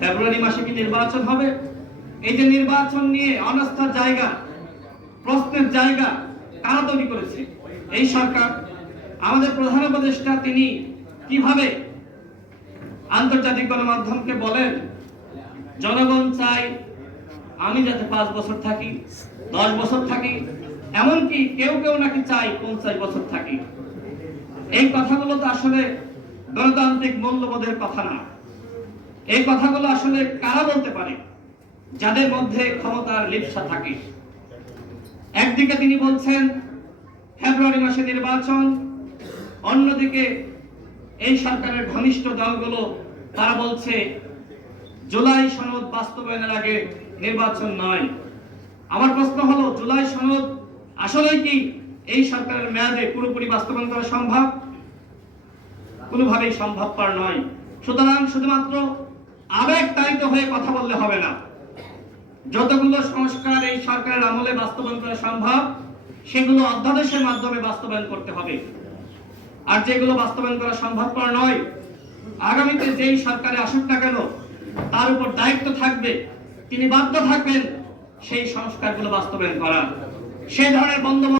ফেব্রুয়ারি মাসে কি নির্বাচন হবে? এই যে নির্বাচন নিয়ে অনাস্থার জায়গা, প্রশ্নের জায়গা কারা তৈরি করেছে? এই সরকার। আমাদের প্রধান উপদেষ্টা তিনি কিভাবে আন্তর্জাতিক গণমাধ্যমকে বলেন জনগণ চাই আমি যাতে 5 বছর থাকি, 10 বছর থাকি, এমনকি কেউ কেউ নাকি চাই 50 বছর থাকি। এই কথাগুলো তো আসলে গণতান্ত্রিক মূল্যবোধের কথা না। এই কথাগুলো আসলে কারা বলতে পারে? যাদের মধ্যে ক্ষমতার লিপ্সা থাকে। একদিকে তিনি বলছেন ফেব্রুয়ারি মাসে নির্বাচন, অন্যদিকে এই সরকারের ঘনিষ্ঠ দলগুলো তারা বলছে জুলাই সনদ বাস্তবায়নের আগে নির্বাচন নয়। আমার প্রশ্ন হলো, জুলাই সনদ আসলে কি এই সরকারের মেয়াদে পুরোপুরি বাস্তবায়ন করা সম্ভব? কোনোভাবেই সম্ভবপর নয়। সুতরাং শুধুমাত্র আবেগতাড়িত হয়ে কথা বললে হবে না। যতগুলো সংস্কার এই সরকারের আমলে বাস্তবায়ন করা সম্ভব সেগুলো অধ্যাদেশের মাধ্যমে বাস্তবায়ন করতে হবে। আর যেগুলো বাস্তবায়ন করা সম্ভবপর নয়, আগামীতে যেই সরকারে আসুক না কেন তার উপর দায়িত্ব থাকবে, তিনি বাধ্য থাকবেন সেই সংস্কারগুলো বাস্তবায়ন করা। সেই ধরনের বন্দোবস্ত